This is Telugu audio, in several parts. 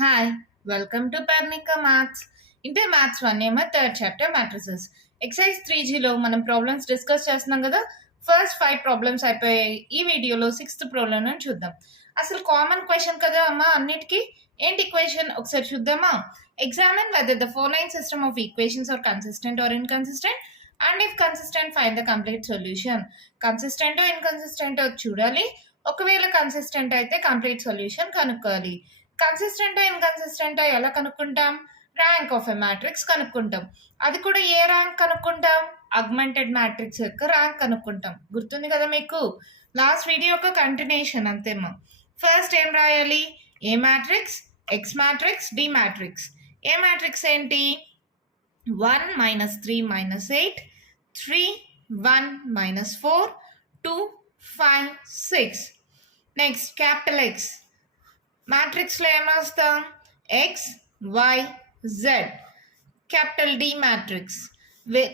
Hi, welcome to Parnika Maths. Inte Maths 1 ఏమో థర్డ్ చాప్టర్ మ్యాట్రిసెస్. ఎక్సైజ్ 3Gలో మనం ప్రాబ్లమ్స్ డిస్కస్ చేస్తున్నాం కదా. ఫస్ట్ 5 ప్రాబ్లమ్స్ అయిపోయాయి. ఈ వీడియోలో 6th ప్రాబ్లం చూద్దాం. అసలు కామన్ క్వశ్చన్ కదా అమ్మా అన్నిటికీ. ఏంటి ఈక్వేషన్ ఒకసారి చూద్దామా? Examine whether the following system of equations are consistent or inconsistent and if consistent find the complete solution. Consistent inconsistent చూడాలి. ఒకవేళ కన్సిస్టెంట్ అయితే కంప్లీట్ సొల్యూషన్ కనుక్కోవాలి. కన్సిస్టెంటా ఇన్కన్సిస్టెంటా ఎలా కనుక్కుంటాం? ర్యాంక్ ఆఫ్ ఎ మ్యాట్రిక్స్ కనుక్కుంటాం. అది కూడా ఏ ర్యాంక్ కనుక్కుంటాం? అగ్మెంటెడ్ మ్యాట్రిక్స్ యొక్క ర్యాంక్ కనుక్కుంటాం. గుర్తుంది కదా మీకు? లాస్ట్ వీడియో యొక్క కంటిన్యూషన్ అంతేమో. ఫస్ట్ ఏం రాయాలి? A matrix, x matrix, d matrix. A matrix ఏంటి? 1 - 3 - 8 3 1 - 4 2 5 6. నెక్స్ట్ క్యాపిటల్ ఎక్స్ మ్యాట్రిక్స్లో ఏం రాస్తాం? X y z. Capital D matrix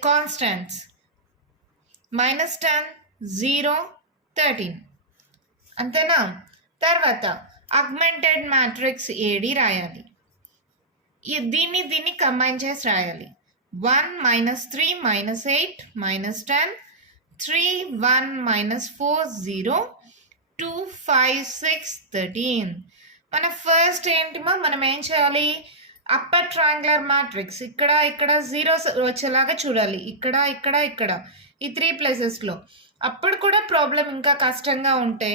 constants -10 0 13. అంతేనా? తర్వాత అగ్మెంటెడ్ మ్యాట్రిక్స్ ఏడి రాయాలి. దీన్ని కంబైన్ చేసి రాయాలి. 1 - 3 - 8 -10 3 1 - 4 0 2 5 6 13. మన ఫస్ట్ ఏంటిమో మనం ఏం చేయాలి? అప్పర్ ట్రయాంగులర్ మ్యాట్రిక్స్ ఇక్కడ ఇక్కడ జీరోస్ వచ్చేలాగా చూడాలి. ఇక్కడ ఇక్కడ ఇక్కడ ఈ 3 ప్లేసెస్లో. అప్పుడు కూడా ప్రాబ్లం ఇంకా కష్టంగా ఉంటే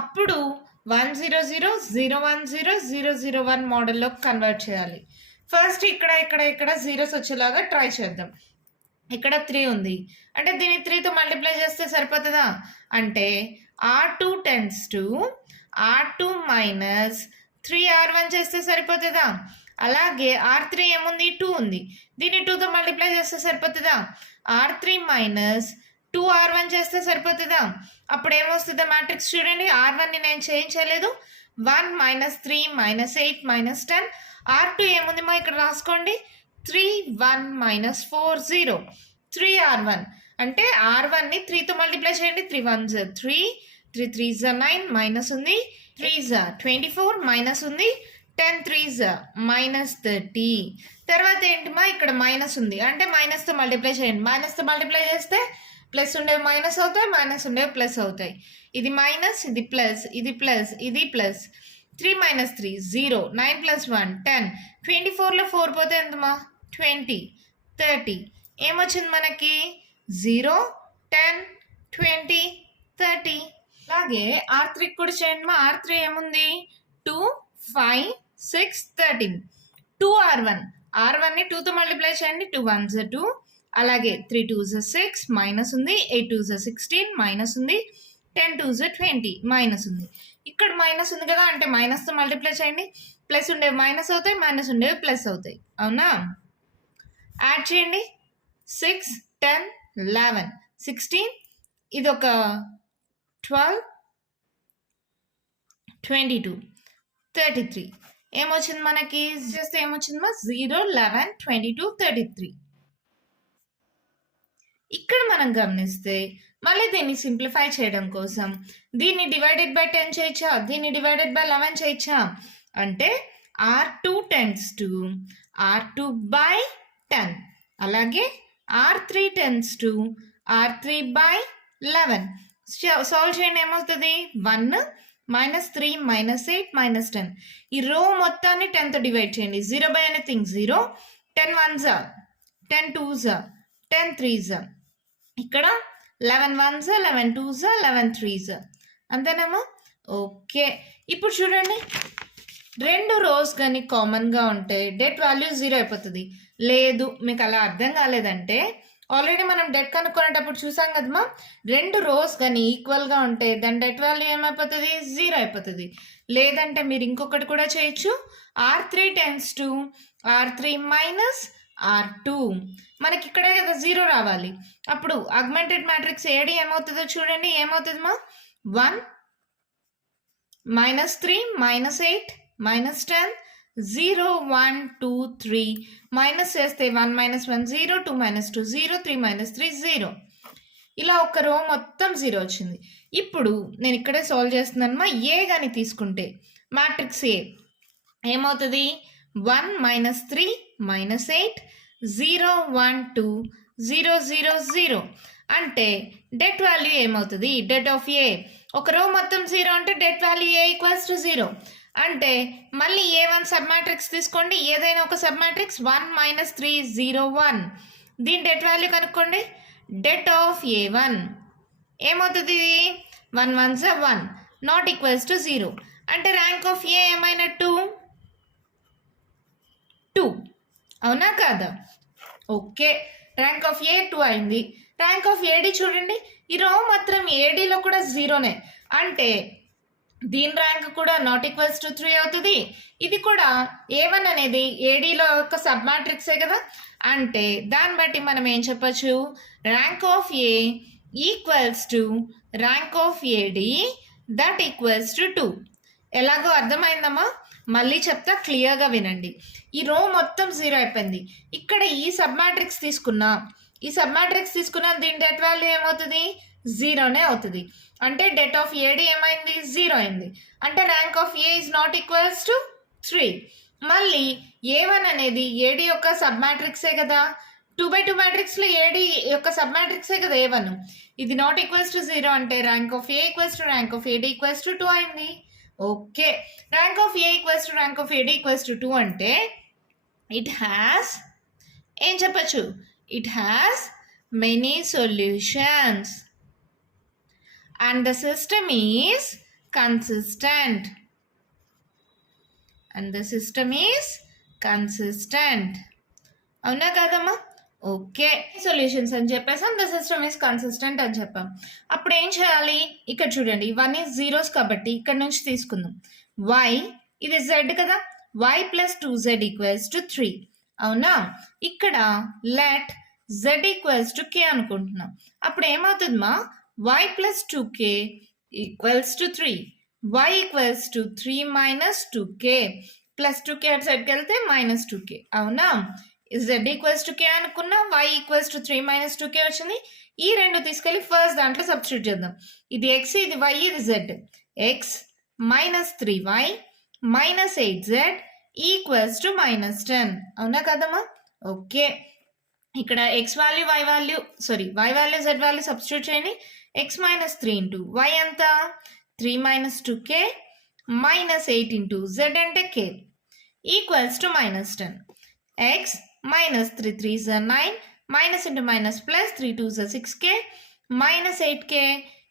అప్పుడు 1 0 0 0 1 0 0 0 1 మోడల్లోకి కన్వర్ట్ చేయాలి. ఫస్ట్ ఇక్కడ ఇక్కడ ఇక్కడ జీరోస్ వచ్చేలాగా ట్రై చేద్దాం. ఇక్కడ 3 ఉంది అంటే దీన్ని 3తో మల్టిప్లై చేస్తే సరిపోతుందా? అంటే R2 tends to R2 - 3R1 చేస్తే సరిపోతుందా? అలాగే R3 ఏముంది? 2 ఉంది. దీన్ని 2తో మల్టిప్లై చేస్తే సరిపోతుందా? R3 - 2R1 చేస్తే సరిపోతుందా? అప్పుడు ఏమొస్తుందా మ్యాట్రిక్స్ చూడండి. R1ని నేను చేంజ్ చేయలేదు. 1 - 3 - 8 - 10. R2 ఏముంది ఇక్కడ రాసుకోండి. 3 1 - 4 0 3R1 అంటే R1ని 3తో మల్టిప్లై చేయండి. 3 1s 3 3 3s 9 మైనస్ ఉంది. 3s 24 మైనస్ ఉంది. 10 3s -30. తర్వాత ఏంటిమా ఇక్కడ మైనస్ ఉంది అంటే మైనస్తో మల్టిప్లై చేయండి. మైనస్తో మల్టిప్లై చేస్తే ప్లస్ ఉండేవి మైనస్ అవుతాయి, మైనస్ ఉండేవి ప్లస్ అవుతాయి. ఇది మైనస్, ఇది ప్లస్, ఇది ప్లస్, ఇది ప్లస్. 3 - 3 0 9 + 1 10 24లో 4 పోతే ఎంతమా? 20 30. ఏమొచ్చింది మనకి? 0 10 20 30. అలాగే R3 కూడా చేయండి మా. R3 ఏముంది? 2 5 6 13 2R1. R1ని 2తో మల్టిప్లై చేయండి. 2 1s 2 అలాగే 3 2s 6 మైనస్ ఉంది. 8 2s 16 మైనస్ ఉంది. 10 2s 20 మైనస్ ఉంది. ఇక్కడ మైనస్ ఉంది కదా అంటే మైనస్తో మల్టిప్లై చేయండి. ప్లస్ ఉండేవి మైనస్ అవుతాయి, మైనస్ ఉండేవి ప్లస్ అవుతాయి. అవునా? యాడ్ చేయండి. 6 10 11 16 ఇది ఒక 12 22 33. ఏమొచ్చింది మనకి? చేస్తే ఏమొచ్చింది మా? 0 11 22 33. ఇక్కడ మనం గమనిస్తే మళ్ళీ దీన్ని సింప్లిఫై చేయడం కోసం దీన్ని డివైడెడ్ బై 10 చేయొచ్చా? దీన్ని డివైడెడ్ బై 11 చేయొచ్చా? అంటే R2 tends to R2 by 10 అలాగే R3 tends to R3 by 11. Solve చేయండి. ఏమవుతుంది? 1 - 3 - 8 - 10. ఈ రో మొత్తాన్ని 10తో డివైడ్ చేయండి. 0 by anything 0 10 1s 10 2s 10 3s. ఇక్కడ 11 1s 11 2s 11 3s. అంతేనేమో? ఓకే. ఇప్పుడు చూడండి, 2 రోస్ కానీ కామన్గా ఉంటే డెట్ వాల్యూ 0 అయిపోతుంది. లేదు మీకు అలా అర్థం కాలేదంటే ఆల్రెడీ మనం డెట్ కనుక్కునేటప్పుడు చూసాం కదమ్మా. 2 రోస్ కానీ ఈక్వల్గా ఉంటే దాని డెట్ వాల్యూ ఏమైపోతుంది? 0 అయిపోతుంది. లేదంటే మీరు ఇంకొకటి కూడా చేయొచ్చు. R3 tends to R3 - R2. మనకి ఇక్కడే కదా 0 రావాలి. అప్పుడు అగ్మెంటెడ్ మ్యాట్రిక్స్ ఏడి ఏమవుతుందో చూడండి. ఏమవుతుందమ్మా? 1 - 3 - 8 - 10 0 1 2 3 మైనస్ చేస్తే 1 - 1 0 2 - 2 0 3 - 3 0. ఇలా ఒక రో మొత్తం 0 వచ్చింది. ఇప్పుడు నేను ఇక్కడే సాల్వ్ చేస్తున్నాను మా. ఏ కానీ తీసుకుంటే మ్యాట్రిక్స్ ఏ ఏమవుతుంది 1 మైనస్ 3 మైనస్ 8 0 1 2 0 0 0 అంటే డెట్ వాల్యూ ఏమవుతుంది డెట్ ఆఫ్ ఏ ఒక రో మొత్తం 0 అంటే debt value A equals to 0 అంటే మళ్ళీ ఏ1 సబ్ మ్యాట్రిక్స్ తీసుకోండి ఏదైనా ఒక సబ్ మ్యాట్రిక్స్ 1 మైనస్ 3 0 1 దీని డెట్ వాల్యూ కనుక్కోండి డెట్ ఆఫ్ ఏ1 ఏమవుతుంది 1 1 1 నాట్ ఈక్వల్స్ టు 0 అంటే ర్యాంక్ ఆఫ్ ఏ ఏమైనట్టు 2 అవునా కాదా ఓకే ర్యాంక్ ఆఫ్ ఏ 2 అయింది ర్యాంక్ ఆఫ్ ఏడి చూడండి ఈ రో మాత్రం ఏడీలో కూడా జీరోనే అంటే దీని ర్యాంక్ కూడా నాట్ ఈక్వల్స్ టు 3 అవుతుంది ఇది కూడా ఏ1 అనేది ఏడీలో ఒక సబ్ మ్యాట్రిక్సే కదా అంటే దాన్ని బట్టి మనం ఏం చెప్పచ్చు rank of A equals to rank of AD that equals to 2 ఎలాగో అర్థమైందమ్మా మళ్ళీ చెప్తా క్లియర్గా వినండి ఈ రో మొత్తం 0 అయిపోయింది ఇక్కడ ఈ సబ్ మ్యాట్రిక్స్ తీసుకున్నా దీని డెట్ వాల్యూ ఏమవుతుంది 0నే అవుతుంది అంటే డెట్ ఆఫ్ ఏడి ఏమైంది 0 అయింది అంటే rank of A is not equals to 3 మళ్ళీ ఏ1 అనేది ఏడి యొక్క సబ్ మ్యాట్రిక్సే కదా 2x2 మ్యాట్రిక్స్లో ఏడి యొక్క సబ్ మ్యాట్రిక్సే కదా ఏ1 ఇది నాట్ ఈక్వల్స్ టు 0 అంటే rank of A equals to rank of A D equals to 2 అయింది okay rank of A equals to rank of A D equals to 2 అంటే ఇట్ హ్యాస్ ఏం చెప్పచ్చు it has many solutions and the system is consistent అవునా కాదమ్మా ఓకే సొల్యూషన్స్ అని చెప్పేసాం ద సిస్టమ్ ఈస్ కన్సిస్టెంట్ అని చెప్పాం అప్పుడు ఏం చేయాలి ఇక్కడ చూడండి ఇవన్నీ జీరోస్ కాబట్టి ఇక్కడ నుంచి తీసుకుందాం y ఇది z కదా y plus 2z equals to 3 అవునా ఇక్కడ let z equals to k అనుకుంటున్నాం అప్పుడు ఏమవుతుంది మా y plus 2k equals to 3 y equals to 3 minus 2k plus 2k అటు సైడ్కి వెళ్తే minus 2k అవునా z equals to k అనుకున్నా y equals to 3 minus 2k వచ్చింది ఈ రెండు తీసుకెళ్ళి ఫస్ట్ దాంట్లో సబ్స్టిట్యూట్ చేద్దాం ఇది x ఇది y ఇది z x minus 3y minus 8z equals to minus 10 అవునా కదమ్మా ఓకే ఇక్కడ x value y value z value substitute చేయండి x minus 3 into y అంతా 3 minus 2k minus 8 into z అంటే k equals to minus 10 x minus 3 3 is 9 minus into minus plus 3 2 is 6k minus 8k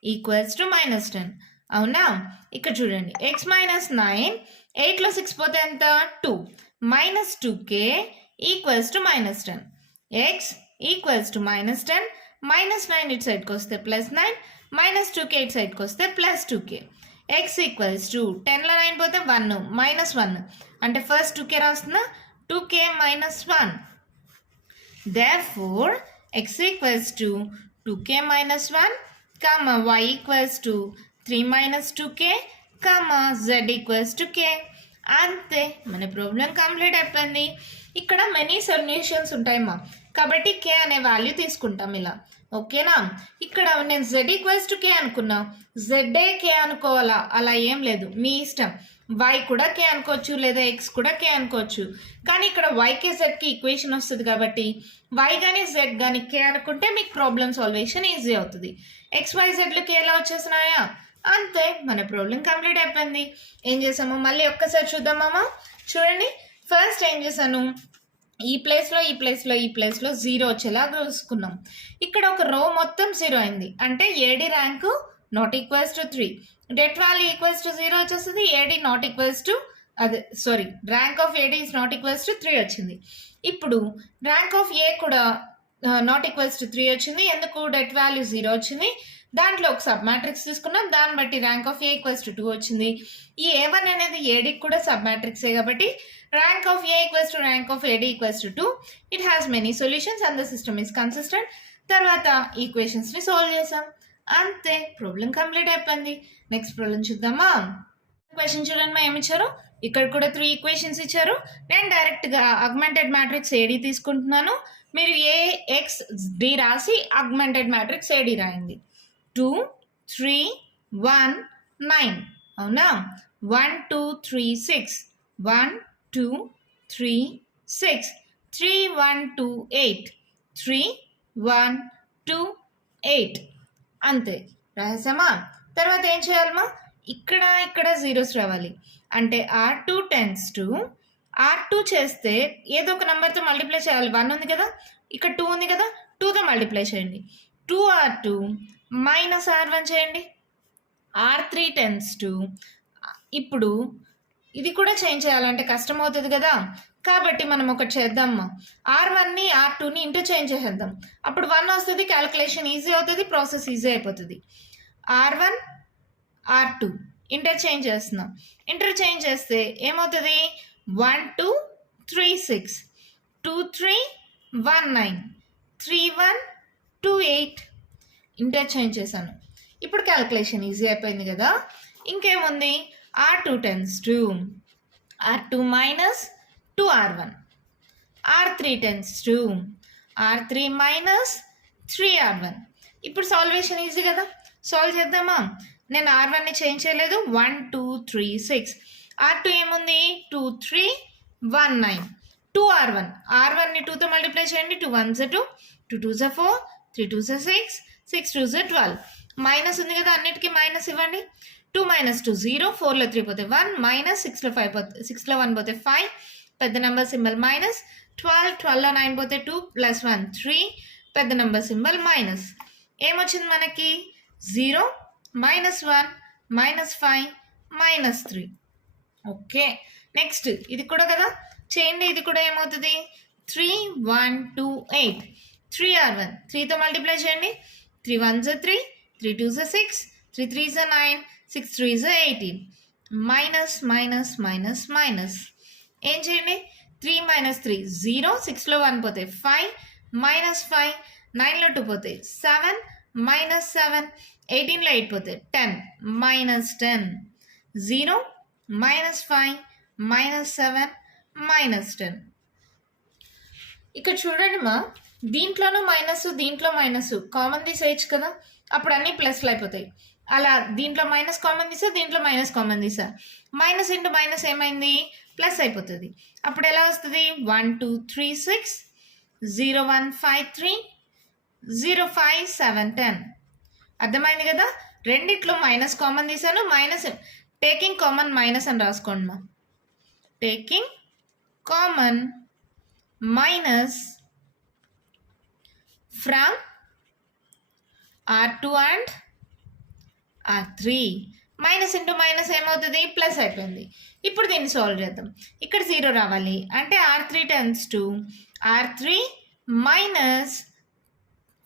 equals to minus 10 అవునా ఇక్కడ చూడండి x minus 9 8లో 6 పోతే ఎంత 2 minus 2k equals to minus 10 x equals to minus 10 minus 9 ఇటు సైడ్కి వస్తే ప్లస్ 9 మైనస్ 2k ఇటు సైడ్కి వస్తే plus 2k x equals to 10లో 9 పోతే 1 మైనస్ 1 అంటే ఫస్ట్ 2k రాస్తున్నా 2k minus 1 therefore x equals to 2k minus 1 y equals to 3 minus 2k z equals to k అంతే మన ప్రాబ్లం కంప్లీట్ అయిపోయింది ఇక్కడ మెనీ సొల్యూషన్స్ ఉంటాయమ్మా కాబట్టి k అనే వాల్యూ తీసుకుంటాం ఇలా ఓకేనా ఇక్కడ నేను z ఈక్వల్స్ టు k అనుకున్నా z k అనుకోవాలా అలా ఏం లేదు మీ ఇష్టం y కూడా k అనుకోవచ్చు లేదా x కూడా k అనుకోవచ్చు కానీ ఇక్కడ yకి zకి ఈక్వేషన్ వస్తుంది కాబట్టి y కానీ z కానీ k అనుకుంటే మీకు ప్రాబ్లం సాల్వేషన్ ఈజీ అవుతుంది xyzలు k ఎలా వచ్చేసినాయా అంతే మన ప్రాబ్లం కంప్లీట్ అయిపోయింది ఏం చేసాము మళ్ళీ ఒక్కసారి చూద్దామమ్మా చూడండి ఫస్ట్ ఏం చేశాను ఈ ప్లేస్లో 0 వచ్చేలా చూసుకున్నాం ఇక్కడ ఒక రో మొత్తం 0 అయింది అంటే AD rank not equals to 3 debt value equals to 0 వచ్చేస్తుంది AD not equals to rank of AD is not equals to 3 వచ్చింది ఇప్పుడు ర్యాంక్ ఆఫ్ ఏ కూడా నాట్ ఈక్వల్స్ టు 3 వచ్చింది ఎందుకు డెట్ వాల్యూ 0 వచ్చింది దాంట్లో ఒక సబ్ మ్యాట్రిక్స్ తీసుకున్నాం దాన్ని బట్టి rank of A equals to 2 వచ్చింది ఈ ఏ1 అనేది ఏడికి కూడా సబ్ మ్యాట్రిక్సే కాబట్టి rank of A equals to rank of A D equals to 2 it has many solutions and the system is consistent తర్వాత ఈక్వేషన్స్ని సాల్వ్ చేసాం అంతే ప్రాబ్లం కంప్లీట్ అయిపోయింది నెక్స్ట్ ప్రాబ్లం చూద్దామా క్వశ్చన్ చూడండి మా ఏమి ఇచ్చారు ఇక్కడ కూడా 3 ఈక్వేషన్స్ ఇచ్చారు నేను డైరెక్ట్గా ఆగ్మెంటెడ్ మ్యాట్రిక్స్ ఏడి తీసుకుంటున్నాను మీరు AXD రాసి ఆగ్మెంటెడ్ మ్యాట్రిక్స్ ఏడి రాయండి 2 3 1 9 అవునా 1 2 3 6 1 2 3 6 3 1 2 8 3 1 2 8 అంతే రాసామా. తర్వాత ఏం చేయాలమ్మా, ఇక్కడ జీరోస్ రావాలి. అంటే R2 టెన్స్ టు R2 చేస్తే ఏదో ఒక నెంబర్తో మల్టిప్లై చేయాలి. 1 ఉంది కదా, ఇక్కడ 2 ఉంది కదా, 2తో మల్టిప్లై చేయండి. 2R2 మైనస్ R1 చేయండి. R3 టెన్స్ టు, ఇప్పుడు ఇది కూడా చేంజ్ చేయాలంటే కష్టం అవుతుంది కదా, కాబట్టి మనం ఒకటి చేద్దామా, R1ని R2ని ఇంటర్చేంజ్ చేసేద్దాం. అప్పుడు 1 వస్తుంది, క్యాలిక్యులేషన్ ఈజీ అవుతుంది, ప్రాసెస్ ఈజీ అయిపోతుంది. R1 R2 ఇంటర్చేంజ్ చేస్తున్నాం. ఇంటర్చేంజ్ చేస్తే ఏమవుతుంది, 1 2 3 6 2 3 1 9 3 1 2 8 ఇంటర్చేంజ్ చేశాను. ఇప్పుడు క్యాలిక్యులేషన్ ఈజీ అయిపోయింది కదా. ఇంకేముంది, R2 tends to R2 minus 2R1, R3 tends to R3 minus 3R1. ఇప్పుడు సాల్వేషన్ ఈజీ కదా, సాల్వ్ చేద్దామా. నేను R1ని చేంజ్ చేయలేదు, 1 2 3 6. R2 ఏముంది, 2 3 1 9 2R1. R1ని 2తో మల్టిప్లై చేయండి. 2 1 2 2 2 4 3 2 6 6 2 12. మైనస్ ఉంది కదా, అన్నిటికీ మైనస్ ఇవ్వండి. 2 మైనస్ 2 0, 4లో 3 పోతే 1, మైనస్ 6లో 5 పోతే 6లో 1 పోతే 5, పెద్ద నెంబర్ సింబల్ మైనస్. 12 12లో 9 పోతే 2 ప్లస్ 1 3, పెద్ద నెంబర్ సింబల్ మైనస్. ఏమొచ్చింది మనకి, 0 minus 1 minus 5 minus 3. Okay, next ఇది కూడా కదా చేయండి. ఇది కూడా ఏమవుతుంది, 3 1 2 8 3R1 3తో మల్టిప్లై చేయండి. 3 1 3 3 2 6 3 3 9 6 3 18. మైనస్ మైనస్ మైనస్ మైనస్ ఏం చేయండి, 3 మైనస్ 3 0, 6లో 1 పోతే 5 మైనస్ 5, 9లో 2 పోతే 7 మైనస్ 7, 18లో 8 పోతే 10 మైనస్ 10, 0 మైనస్ 5 మైనస్ 7 మైనస్ 10. ఇక్కడ చూడండి మా, దీంట్లోనూ మైనస్ దీంట్లో మైనస్ కామన్ తీసేయచ్చు కదా, అప్పుడు అన్నీ ప్లస్లు అయిపోతాయి. అలా దీంట్లో మైనస్ కామన్ తీసా, దీంట్లో మైనస్ కామన్ తీసా, మైనస్ ఇంటూ మైనస్ ఏమైంది, ప్లస్ అయిపోతుంది. అప్పుడు ఎలా వస్తుంది, 1 2 3 6 0 1 5 3 0 5 7 10. అర్థమైంది కదా, రెండిట్లో మైనస్ కామన్ తీసాను, మైనస్ టేకింగ్ కామన్ మైనస్ అని రాసుకోండి మా. Taking common minus from R2 and R3. Minus into minus ఏమవుతుంది, ప్లస్ అయిపోయింది. ఇప్పుడు దీన్ని సాల్వ్ చేద్దాం. ఇక్కడ 0 రావాలి అంటే R3 tends to R3 minus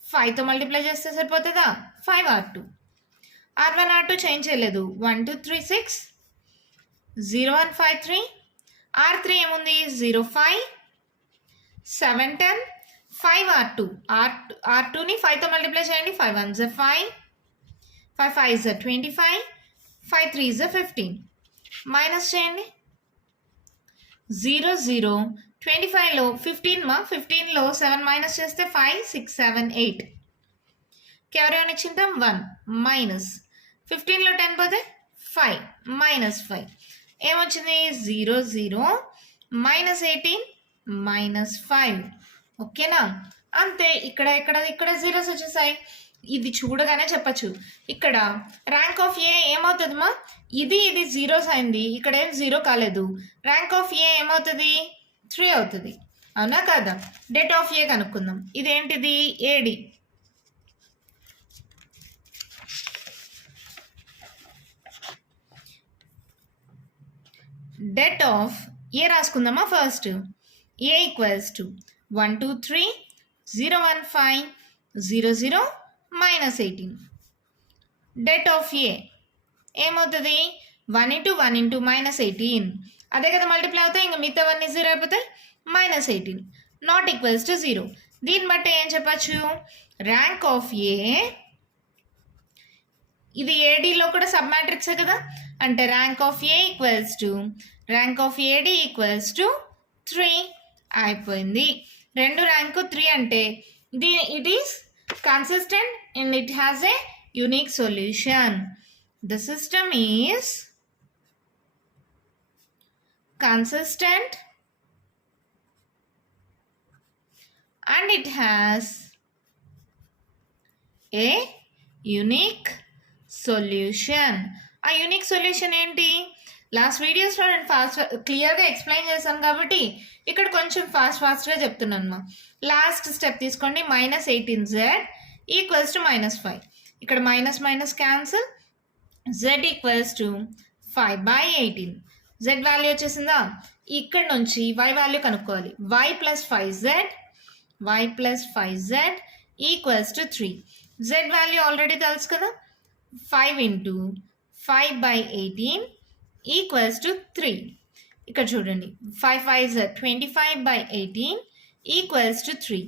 5తో మల్టిప్లై చేస్తే సరిపోతుందా, 5R2. R1 R2 చేంజ్ చేయలేదు, 1 2 3 6 0 1 5 3. R3 ఏముంది, 0 5 7 10 5R2. R2ని 5తో మల్టిప్లై చేయండి. 5 1 is 5, 5 5 is 25, 5 3 is 15. మైనస్ చేయండి, 0 0, 25లో 15 మా, 15లో 7 మైనస్ చేస్తే 5 6 7 8. క్యారీ ఆన్ ఇచ్చింటాం 1 మైనస్ 15లో 10 పోతే 5 మైనస్ 5. ఏమొచ్చింది, 0 0 మైనస్ 18 మైనస్ 5. ఓకేనా, అంతే. ఇక్కడ జీరోస్ వచ్చేసాయి. ఇది చూడగానే చెప్పచ్చు, ఇక్కడ ర్యాంక్ ఆఫ్ ఏ ఏమవుతుందమ్మా, ఇది జీరోస్ అయింది, ఇక్కడ ఏం 0 కాలేదు. ర్యాంక్ ఆఫ్ ఏ ఏమవుతుంది, 3 అవుతుంది. అవునా కాదా. డేట్ ఆఫ్ ఏ కనుక్కుందాం. ఇదేంటిది, ఏడి. డేట్ ఆఫ్ ఏ రాసుకుందామా. First A equals to 1 2 3 0 1 5 0 0 minus 18. Det of A ఏమవుతుంది, 1 ఇంటూ 1 ఇంటూ మైనస్ 18. అదే కదా మల్టిప్లై అవుతాయి, ఇంకా మిగతావన్నీ 0 అయిపోతాయి. Minus 18 not equals to 0. దీన్ని బట్టి ఏం చెప్పచ్చు, ర్యాంక్ ఆఫ్ ఏ, ఇది ఏడీలో కూడా సబ్ మ్యాట్రిక్సే కదా, అంటే rank of A equals to rank of A D equals to 3 అయిపోయింది. రెండు ర్యాంకు 3 అంటే it is consistent and it has a unique solution. The system is consistent, and it has a unique solution. ఆ యూనిక్ సొల్యూషన్ ఏంటి? లాస్ట్ వీడియోస్లో నేను క్లియర్గా ఎక్స్ప్లెయిన్ చేశాను కాబట్టి ఇక్కడ కొంచెం ఫాస్ట్గా చెప్తున్నాను మా. లాస్ట్ స్టెప్ తీసుకోండి. -18z equals to -5. ఇక్కడ minus cancel. z equals to 5/18. z value వచ్చేసిందా? ఇక్కడ నుంచి y వాల్యూ కనుక్కోవాలి. y plus 5z equals to 3. z value already తెలుసు కదా. 5 into 5/18 ఈక్వల్స్ టు 3. ఇక్కడ చూడండి 5 5s 25/18 equals to 3.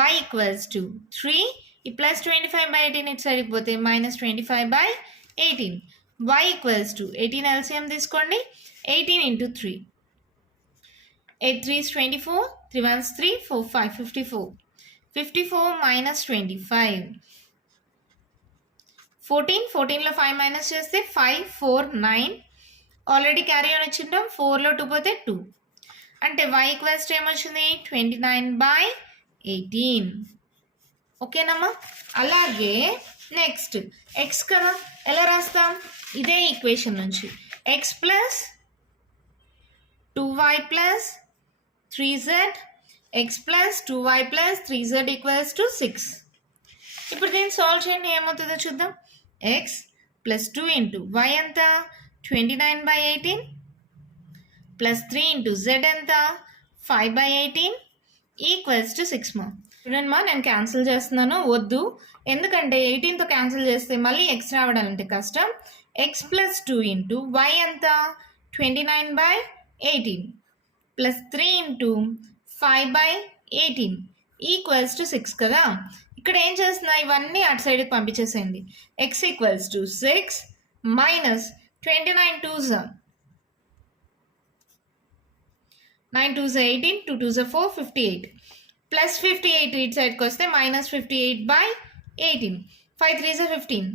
y equals to 3. ఈ ప్లస్ 25/18 ఇటు సైడ్కి పోతే -25/18. y ఈక్వల్స్ టు 18 ఎల్సిఎం తీసుకోండి. 18 into 3. 8 3s 24. 3 1s 3. 4 5 54. 54 minus 25. 14లో 5 minus చేస్తే 5 4 9. ఆల్రెడీ క్యారీ ఆన్ వచ్చింటాం. 4లో 2 పోతే 2. అంటే y ఈక్వల్స్ టు ఏమొచ్చింది? 29/18. ఓకేనమ్మా. అలాగే నెక్స్ట్ x కదా, ఎలా రాస్తాం? ఇదే ఈక్వేషన్ నుంచి x plus 2y plus 3z, x plus 2y plus 3z equals to 6. ఇప్పుడు దీన్ని సాల్వ్ చేయండి, ఏమవుతుందో చూద్దాం. x ప్లస్ 2 ఇంటూ y ఎంత? 29/18 ప్లస్ 3 ఇంటూ z ఎంత? 5/18 ఈక్వల్స్ టు 6 మా. చూడండి మా, నేను క్యాన్సిల్ చేస్తున్నాను. వద్దు, ఎందుకంటే 18తో క్యాన్సిల్ చేస్తే మళ్ళీ x రావడాలంటే కష్టం. x ప్లస్ 2 ఇంటూ y ఎంత? 29/18 ప్లస్ 3 ఇంటూ 5/18 ఈక్వల్స్ టు 6 కదా. ఇక్కడ ఏం చేస్తున్నా, ఇవన్నీ అటు సైడ్కి పంపించేసేయండి. x equals to 6 minus 29 2s 9 2s 18 2 2s 4 58 plus 58 ఇటు సైడ్కి వస్తే -58/18. 5 3s 15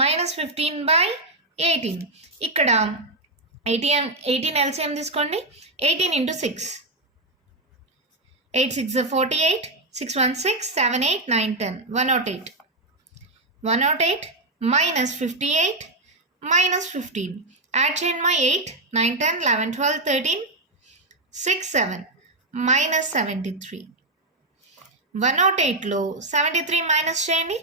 మైనస్ 15/18. ఇక్కడ 18 ఎల్సిఎం తీసుకోండి. 18 into 6. 8 6 48. 6 1 6 7 8 9 10 108. 108 minus 58 minus 15. Add చేయండి మా. 8 9 10 11 12 13 6 7 minus 73. 108లో 73 మైనస్ చేయండి.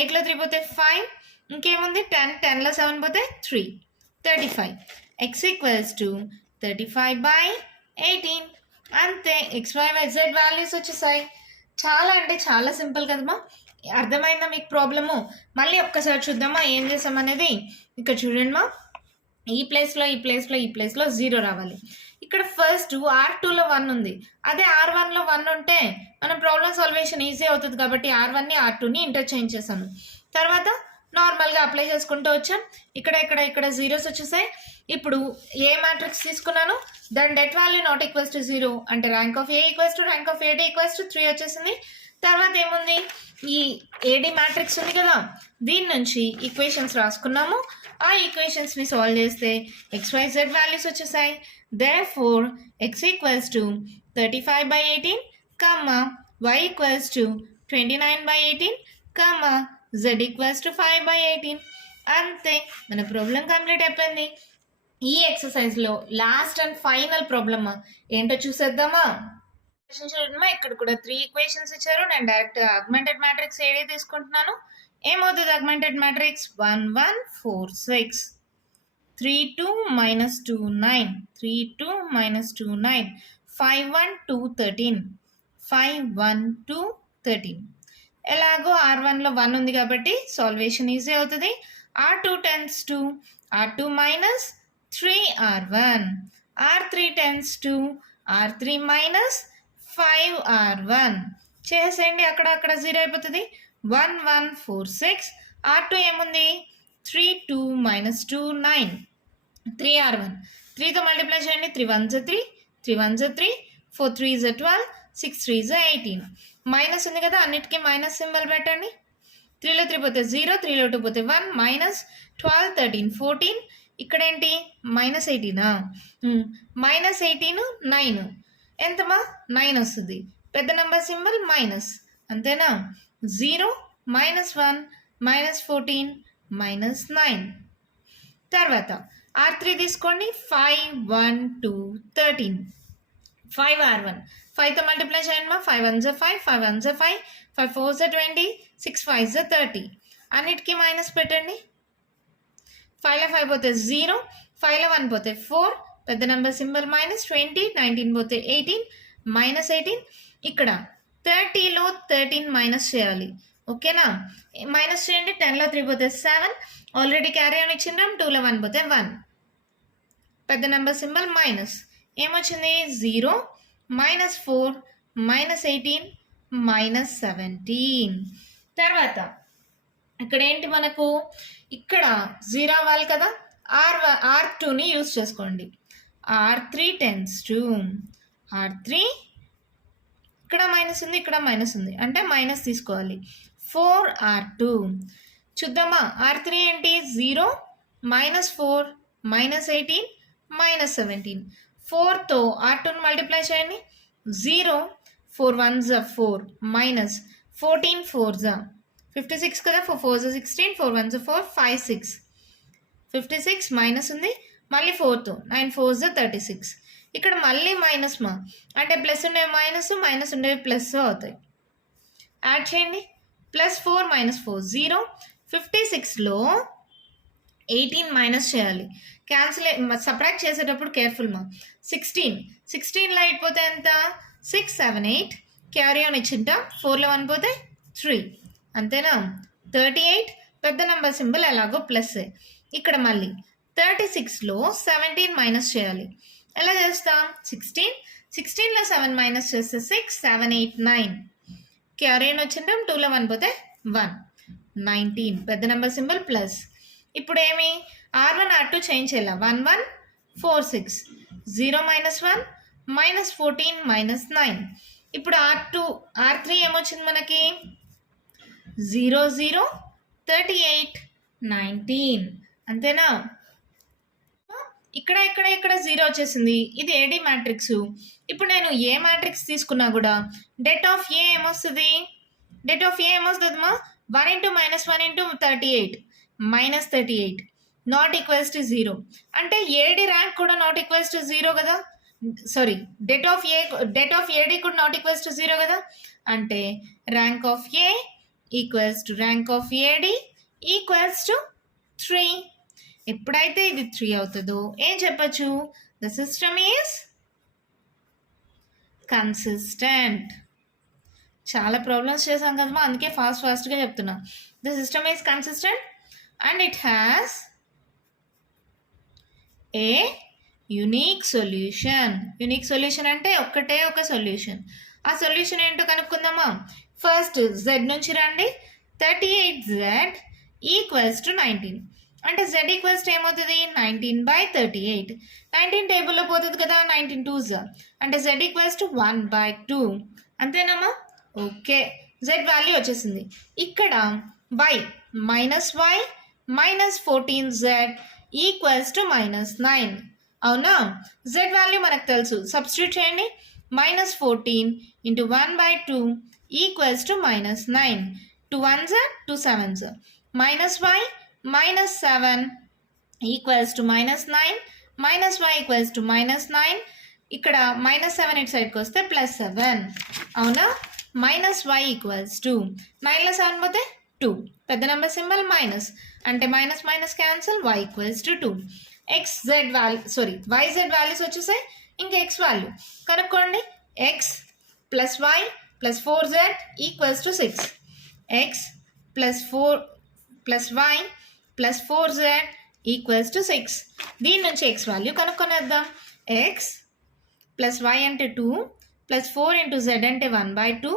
8లో 3 పోతే 5. ఇంకేముంది? 10 10లో 7 పోతే 3 35. x equals to 35/18. అంతే, XYZ వాల్యూస్ వచ్చేసాయి. చాలా అంటే చాలా సింపుల్ కదమ్మా. అర్థమైందా మీకు ప్రాబ్లము? మళ్ళీ ఒక్కసారి చూద్దామా ఏం చేసామనేది. ఇక్కడ చూడండి మా, ఈ ప్లేస్లో 0 రావాలి. ఇక్కడ ఫస్ట్ R2లో 1 ఉంది. అదే R1లో 1 ఉంటే మనం ప్రాబ్లమ్ సాల్వేషన్ ఈజీ అవుతుంది కాబట్టి R1ని R2ని ఇంటర్చేంజ్ చేశాను. తర్వాత నార్మల్గా అప్లై చేసుకుంటూ వచ్చాం. ఇక్కడ జీరోస్ వచ్చేసాయి. ఇప్పుడు ఏ మ్యాట్రిక్స్ తీసుకున్నాను, దాని debt value not equals to 0 అంటే rank of A equals to rank of A D equals to 3 వచ్చేసింది. తర్వాత ఏముంది, ఈ ఏడి మ్యాట్రిక్స్ ఉంది కదా, దీని నుంచి ఈక్వేషన్స్ రాసుకున్నాము. ఆ ఈక్వేషన్స్ని సాల్వ్ చేస్తే XYZ వాల్యూస్ వచ్చేసాయి. Therefore x equals to 35/18, y equals to 29/18, z equals to 5/18. అంతే, మన ప్రాబ్లం కంప్లీట్ అయిపోయింది. ఈ ఎక్సర్సైజ్లో లాస్ట్ అండ్ ఫైనల్ ప్రాబ్లమ్ ఏంటో చూసేద్దామా. చూడమ్మా, ఇక్కడ కూడా 3 ఈక్వేషన్స్ ఇచ్చారు. నేను డైరెక్ట్ ఆగ్మెంటెడ్ మ్యాట్రిక్స్ ఏడే తీసుకుంటున్నాను. ఏమవుతుంది ఆగ్మెంటెడ్ మ్యాట్రిక్స్? 1 1 4 6 3 2 -2 9 3 2 -2 9 5 1 2 13 5 1 2 13. ఎలాగో R1లో 1 ఉంది కాబట్టి సాల్వేషన్ ఈజీ అవుతుంది. R2 tends to R2 minus 3R1. R3 tends to R3 minus 5R1. చేసేయండి, అక్కడ 0 అయిపోతుంది. 1 1 4 6. R2 ఏముంది? 3 2 -2 9 3R1. 3తో మల్టిప్లై చేయండి. 3 1s 3 3 1s 3 4 3s 12 6 3s 18. Minus ఉంది కదా, అన్నిటికీ మైనస్ సింబల్ పెట్టండి. 3లో 3 పోతే 0, 3లో 2 పోతే 1 -12 13 14 ఇక్కడేంటి -18 -18 9 ఎంతమా 9 వస్తుంది. పెద్ద నెంబర్ సింబల్ మైనస్, అంతేనా. 0 -1 -14 -9. తర్వాత R3 తీసుకోండి. 5 1 2 13 5R1 5తో మల్టిప్లై చేయండి మా. 5 1 5 5 1 5 5 4 20 6 5 30. అన్నిటికీ మైనస్ పెట్టండి. 5లో 5 పోతే 0, 5లో 1 పోతే 4, పెద్ద నెంబర్ సింబల్ -20, 19 పోతే 18 -18. ఇక్కడ 30లో 13 మైనస్ చేయాలి, ఓకేనా. మైనస్ చేయండి. 10లో 3 పోతే 7, ఆల్రెడీ క్యారీ అని ఇచ్చిండ్రాం. 2లో 1 పోతే 1, పెద్ద నెంబర్ సింబల్ మైనస్. ఏమొచ్చింది 0 -4 -18 -17. తర్వాత ఇక్కడ ఏంటి మనకు, ఇక్కడ 0 అవ్వాలి కదా. R2ని యూజ్ చేసుకోండి. R3 tends to R3, ఇక్కడ మైనస్ ఉంది, ఇక్కడ మైనస్ ఉంది, అంటే మైనస్ తీసుకోవాలి. 4R2 చూద్దామా. R3 ఏంటి 0 -4 -18 -17. 4తో R2ని మల్టిప్లై చేయండి. 0 4 1 4 -14 4 56 కదా. 4 4 16 4 1 4 5 6 56 మైనస్ ఉంది, మళ్ళీ 4తో 9 4 36. ఇక్కడ మళ్ళీ మైనస్ మా, అంటే ప్లస్ ఉండేవి మైనస్, మైనస్ ఉండేవి ప్లస్ అవుతాయి. యాడ్ చేయండి. +4 -4 0. 56లో 18 మైనస్ చేయాలి. సబ్ట్రాక్ట్ చేసేటప్పుడు కేర్ఫుల్ మా. 16లో 8 పోతే ఎంత 6 7 8, క్యారీ ఆన్ ఇచ్చింటాం. 4లో 1 పోతే 3, అంతేనా. 38, పెద్ద నెంబర్ సింబల్ ఎలాగో ప్లస్. ఇక్కడ మళ్ళీ 36లో 17 మైనస్ చేయాలి. ఎలా చేస్తాం 16లో 7 మైనస్ చేస్తే 6 7 8 9, క్యారీ ఆన్ వచ్చింటాం. 2లో 1 పోతే 1 19, పెద్ద నెంబర్ సింబల్ ప్లస్. ఇప్పుడు ఏమి R1 R2 చేంజ్ చేయాలి. 1 1 4 6 0 -1 -14 -9. ఇప్పుడు R3 ఏమొచ్చింది మనకి 0 0 38 19, అంతేనా. ఇక్కడ ఇక్కడ ఇక్కడ 0 వచ్చేసింది. ఇది ఏడి మ్యాట్రిక్స్. ఇప్పుడు నేను ఏ మ్యాట్రిక్స్ తీసుకున్నా కూడా డెట్ ఆఫ్ ఏ ఏమొస్తుంది, డెట్ ఆఫ్ ఏ ఏమొస్తుందమ్మా 1 × -1 × 38 -38 నాట్ ఈక్వల్స్ టు 0. అంటే ఏడి ర్యాంక్ కూడా నాట్ ఈక్వల్స్ టు 0 కదా. సారీ, డెట్ ఆఫ్ ఏడి కూడా నాట్ ఈక్వల్స్ టు 0 కదా. అంటే rank of A equals to rank of A D equals to 3. ఎప్పుడైతే ఇది 3 అవుతుందో ఏం చెప్పచ్చు, ద సిస్టమ్ ఈజ్ కన్సిస్టెంట్. చాలా ప్రాబ్లమ్స్ చేసాం కదమ్మా, అందుకే ఫాస్ట్గా చెప్తున్నా. The system is consistent and it has a unique solution. Unique solution అంటే ఒక్కటే ఒక సొల్యూషన్. ఆ సొల్యూషన్ ఏంటో కనుక్కుందామా. ఫస్ట్ z నుంచి రండి. 38z equals to 19. అంటే z ఈక్వల్స్ టు ఏమవుతుంది 19/38. 19 టేబుల్లో పోతుంది కదా. 19 2s అంటే z ఈక్వల్స్ టు 1/2, అంతేనమ్మా. ఓకే, z వాల్యూ వచ్చేసింది. ఇక్కడ y -14z ఈక్వల్స్ టు -9, అవునా. z వాల్యూ మనకు తెలుసు, సబ్స్టిట్యూట్ చేయండి. -14 × 1/2 equals to -9. 2 1s 2 7s -y -7 equals to -9 -y equals to -9. ఇక్కడ -7 ఇటు సైడ్కి వస్తే +7, అవునా. -y ఈక్వల్స్ టు 9లో 7 పోతే 2, పెద్ద నెంబర్ సింబల్ మైనస్, అంటే minus minus cancel. y equals to 2. yz values వచ్చేసాయి. ఇంకా x వాల్యూ కనుక్కోండి. x + y + 4z equals to 6. x + y + 4z equals to 6. దీని నుంచి x వాల్యూ కనుక్కొనేద్దాం. x + y అంటే 2 + 4 × z అంటే 1/2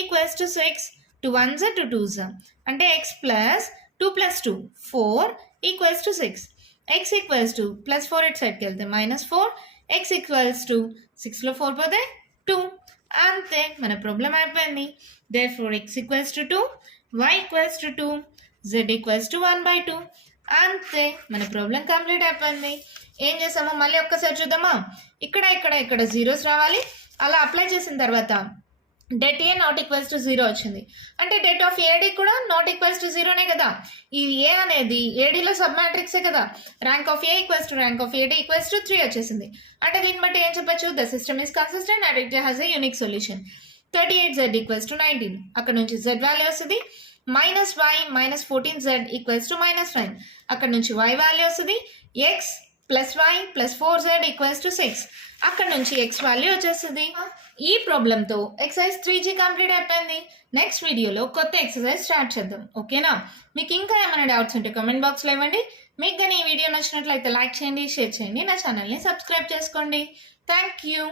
ఈక్వల్స్ టు 6. 2 1s 2 2s అంటే x + 2 + 2 4 equals to 6. x equals to +4 ఇటు సైడ్కి వెళ్తే -4. x ఈక్వల్స్ టు 6లో 4 పోతే 2, అంతే, మన ప్రాబ్లం అయిపోయింది. Therefore x equals to 2, y equals to 2, z equals to 1/2. అంతే, మన ప్రాబ్లం కంప్లీట్ అయిపోయింది. ఏం చేసామో మళ్ళీ ఒక్కసారి చూద్దామా. ఇక్కడ జీరోస్ రావాలి. అలా అప్లై చేసిన తర్వాత det A not equals to 0 వచ్చింది. అంటే డెట్ ఆఫ్ ఏడి కూడా నాట్ ఈక్వల్స్ టు 0నే కదా. ఈ ఏ అనేది ఏడీలో సబ్ మ్యాట్రిక్సే కదా. Rank of A equals to rank of A D equals to 3 వచ్చేసింది. అంటే దీన్ని బట్టి ఏం చెప్పచ్చు, the system is consistent and it has a unique solution. 38z equals to 19. అక్కడ నుంచి z వాల్యూ వస్తుంది. -y - 14z equals to -9. అక్కడ నుంచి y వాల్యూ వస్తుంది. x +y + 4z equals to 6. అక్కడ నుంచి x వాల్యూ వచ్చేస్తుంది. ఈ ప్రాబ్లంతో ఎక్సర్సైజ్ 3G కంప్లీట్ అయిపోయింది. నెక్స్ట్ వీడియోలో కొత్త ఎక్సర్సైజ్ స్టార్ట్ చేద్దాం. ఓకేనా? మీకు ఇంకా ఏమైనా డౌట్స్ ఉంటే కామెంట్ బాక్స్లో ఇవ్వండి. మీకు కానీ ఈ వీడియో నచ్చినట్లయితే లైక్ చేయండి, షేర్ చేయండి, నా ఛానల్ని సబ్స్క్రైబ్ చేసుకోండి. Thank you.